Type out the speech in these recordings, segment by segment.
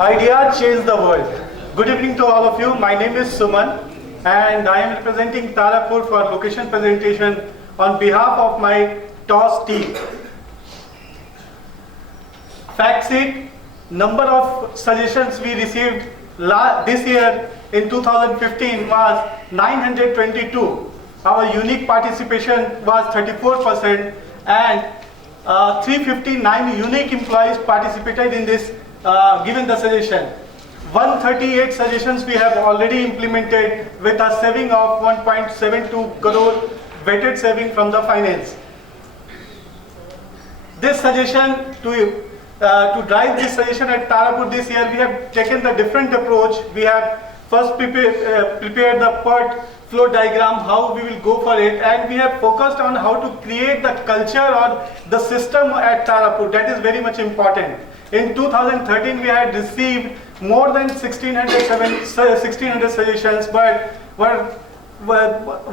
Ideas change the world. Good evening to all of you. My name is Suman and I am representing Tarapur for location presentation on behalf of my TOS team. Fact sheet, number of suggestions we received this year in 2015 was 922. Our unique participation was 34% and 359 unique employees participated in this given the suggestion. 138 suggestions we have already implemented with a saving of 1.72 crore vetted saving from the finance. This suggestion to drive this suggestion at Tarapur this year, we have taken the different approach. We have first prepared the PERT flow diagram, how we will go for it, and we have focused on how to create the culture or the system at Tarapur. That is very much important. In 2013, we had received more than 1600 suggestions, but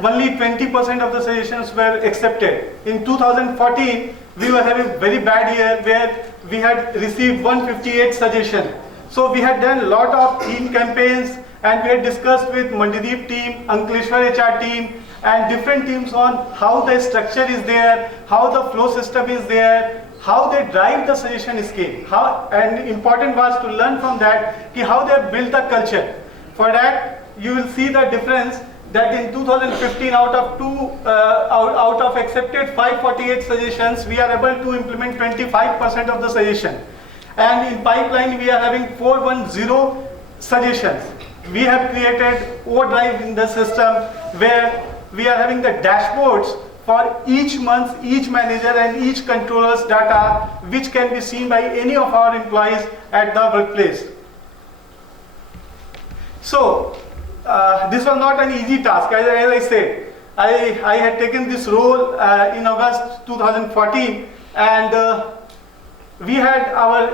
only 20% of the suggestions were accepted. In 2014, we were having a very bad year where we had received 158 suggestions. So we had done a lot of theme campaigns and we had discussed with Mandideep team, Ankleshwar HR team and different teams on how the structure is there, how the flow system is there, how they drive the suggestion scheme. And important was to learn from that how they build the culture. For that, you will see the difference that in 2015 out of accepted 548 suggestions, we are able to implement 25% of the suggestion. And in pipeline, we are having 410 suggestions. We have created overdrive in the system where we are having the dashboards for each month, each manager and each controller's data, which can be seen by any of our employees at the workplace. So, this was not an easy task. As I said, I had taken this role in August 2014 and we had our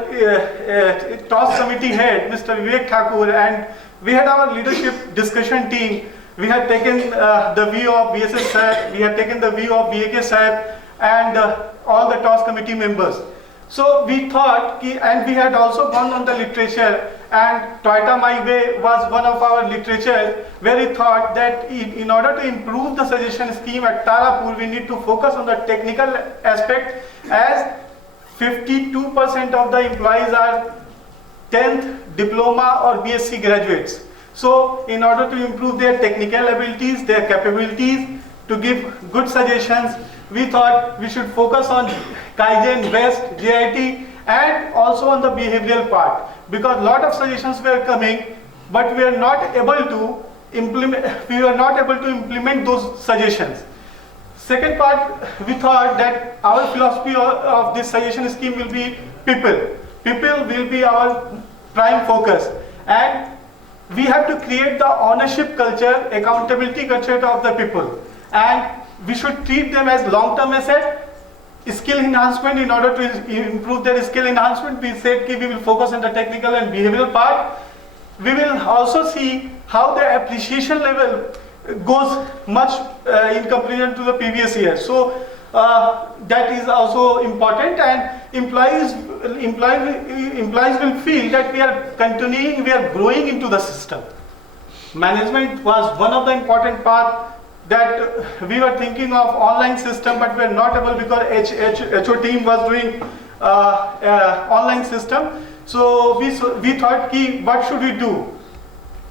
TOS committee head, Mr. Vivek Thakur, and we had our leadership discussion team. We had taken the view of VSS sir, we had taken the view of VAK sir and all the TOS committee members. So we thought, and we had also gone on the literature, and Toyota My Way was one of our literature where we thought that in order to improve the suggestion scheme at Tarapur, we need to focus on the technical aspect, as 52% of the employees are 10th diploma or BSc graduates. So in order to improve their technical abilities, their capabilities, to give good suggestions, we thought we should focus on Kaizen, BEST, JIT and also on the behavioral part, because a lot of suggestions were coming, but we are not able to implement those suggestions. Second part, we thought that our philosophy of this suggestion scheme will be people. People will be our prime focus, and we have to create the ownership culture, accountability culture of the people, and we should treat them as long-term asset. Skill enhancement, in order to improve their skill enhancement, we said we will focus on the technical and behavioral part. We will also see how the appreciation level goes much in comparison to the previous year. So that is also important, and employees will feel that we are continuing, we are growing into the system. Management was one of the important part that we were thinking of online system, but we are not able because HO team was doing online system. So we thought, what should we do?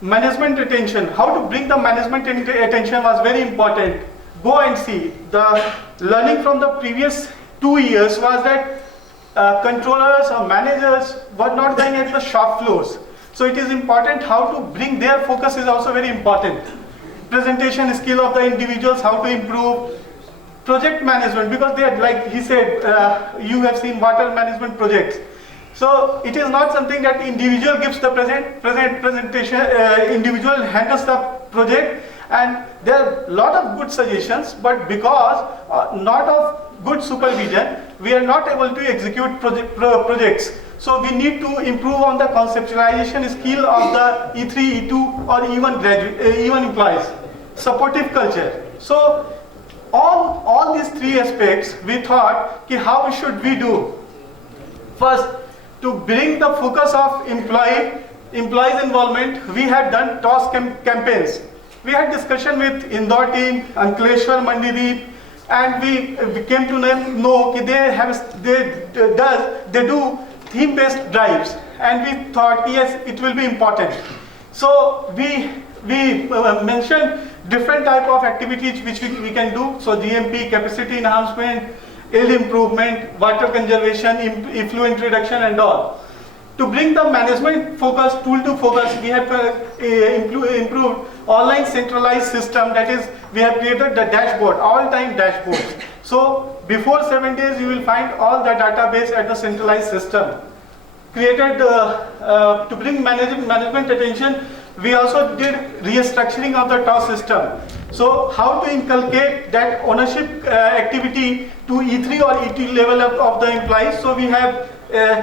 Management attention, how to bring the management attention was very important. Go and see. The learning from the previous 2 years was that controllers or managers were not going at the shop floors. So it is important how to bring their focus is also very important. Presentation skill of the individuals, how to improve. Project management, because they are, like he said, you have seen water management projects. So it is not something that individual gives the presentation, individual handles the project, and there are a lot of good suggestions, but because not of good supervision, we are not able to execute projects. So we need to improve on the conceptualization skill of the E3, E2 or even employees. Supportive culture. So all these three aspects we thought, how should we do? First, to bring the focus of employees involvement, we had done toss campaigns. We had discussion with Indore team, Ankleshwar, Mandideep, and we came to know that they do theme-based drives, and we thought yes, it will be important. So we mentioned different type of activities which we can do. So GMP, capacity enhancement, yield improvement, water conservation, effluent reduction, and all. To bring the management focus, tool to focus, we have improved online centralized system. That is, we have created the dashboard, all-time dashboard. So before 7 days, you will find all the database at the centralized system. Created to bring management attention. We also did restructuring of the TOS system. So how to inculcate that ownership activity to E3 or E2 level of the employees. So we have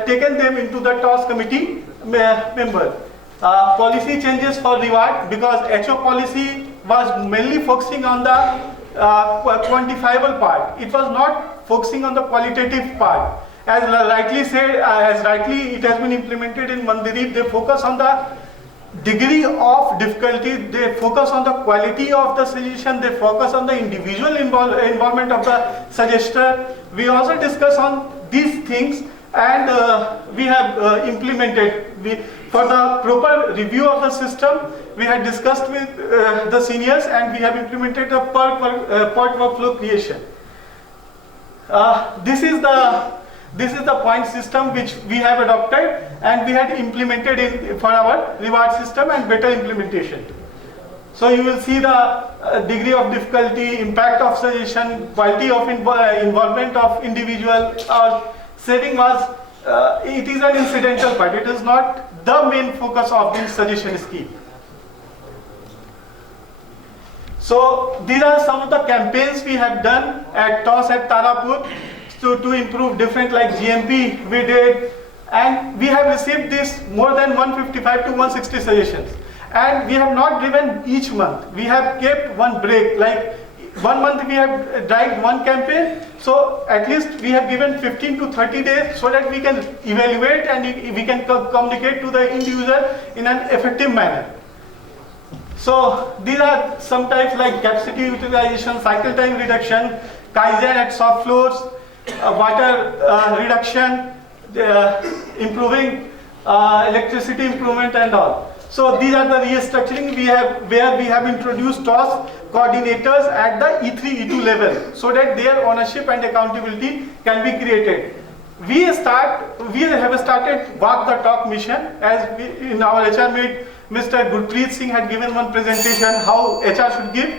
taken them into the TOS committee member. Policy changes for reward, because HO policy was mainly focusing on the quantifiable part. It was not focusing on the qualitative part. As rightly said, as rightly it has been implemented in Mandideep, they focus on the degree of difficulty, they focus on the quality of the suggestion, they focus on the individual involvement of the suggester. We also discuss on these things, and we have implemented. For the proper review of the system, we had discussed with the seniors, and we have implemented a PERT workflow creation. This is the point system which we have adopted, and we had implemented for our reward system and better implementation. So you will see the degree of difficulty, impact of suggestion, quality of involvement of individual. Saving was, it is an incidental part. It is not the main focus of the suggestion scheme. So these are some of the campaigns we have done at TOS at Tarapur. To improve different, like GMP we did, and we have received this more than 155 to 160 suggestions, and we have not driven each month. We have kept one break, like 1 month we have driven one campaign, so at least we have given 15 to 30 days so that we can evaluate and we can communicate to the end user in an effective manner. So these are some types like capacity utilization, cycle time reduction, Kaizen at shop floors, water reduction, improving electricity improvement, and all. So these are the restructuring where we have introduced TOS coordinators at the E3, E2 level, so that their ownership and accountability can be created. We have started Walk the Talk mission, as in our HR meet, Mr. Gurpreet Singh had given one presentation how HR should give.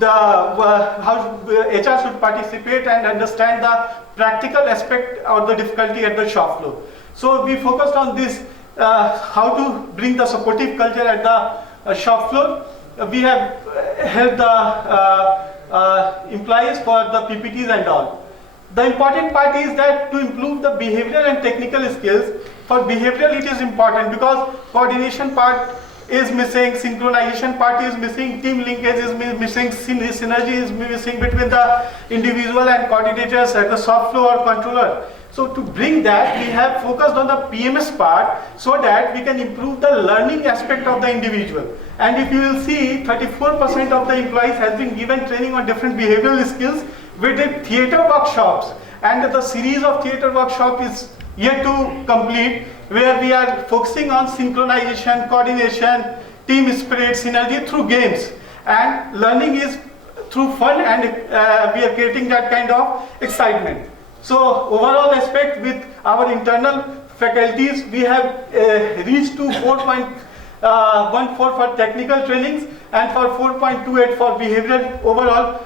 How HR should participate and understand the practical aspect or the difficulty at the shop floor. So we focused on this, how to bring the supportive culture at the shop floor. We have helped the employees for the PPTs and all. The important part is that to improve the behavioral and technical skills. For behavioral it is important because coordination part is missing, synchronization part is missing, team linkage is missing, synergy is missing between the individual and coordinators at the shop floor or controller. So to bring that, we have focused on the PMS part so that we can improve the learning aspect of the individual. And if you will see, 34% of the employees has been given training on different behavioral skills. We did theater workshops, and the series of theater workshop is yet to complete, where we are focusing on synchronization, coordination, team spirit, synergy through games, and learning is through fun, and we are creating that kind of excitement. So overall aspect with our internal faculties, we have reached to 4.14 for technical trainings and for 4.28 for behavioral overall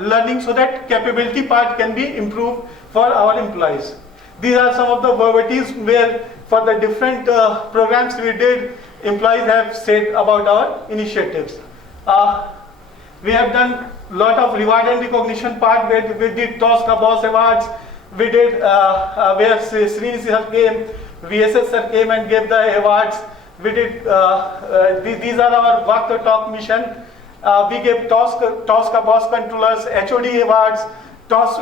learning, so that capability part can be improved for our employees. These are some of the verbatims where for the different programs we did, employees have said about our initiatives. We have done lot of reward and recognition part where we did TOS Boss Awards. We did where Srini sir came, VSS sir came and gave the awards. We did these are our Walk the Talk mission. We gave TOS Boss Controllers HOD awards, TOS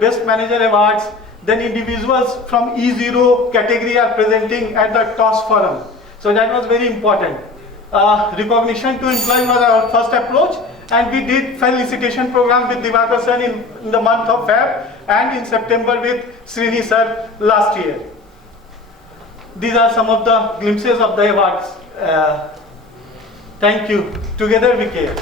Best Manager awards. then individuals from E0 category are presenting at the TOS forum. So that was very important. Recognition to employee was our first approach, and we did felicitation program with Divakar sir in the month of Feb, and in September with Srini sir last year. These are some of the glimpses of the awards. Thank you. Together we care.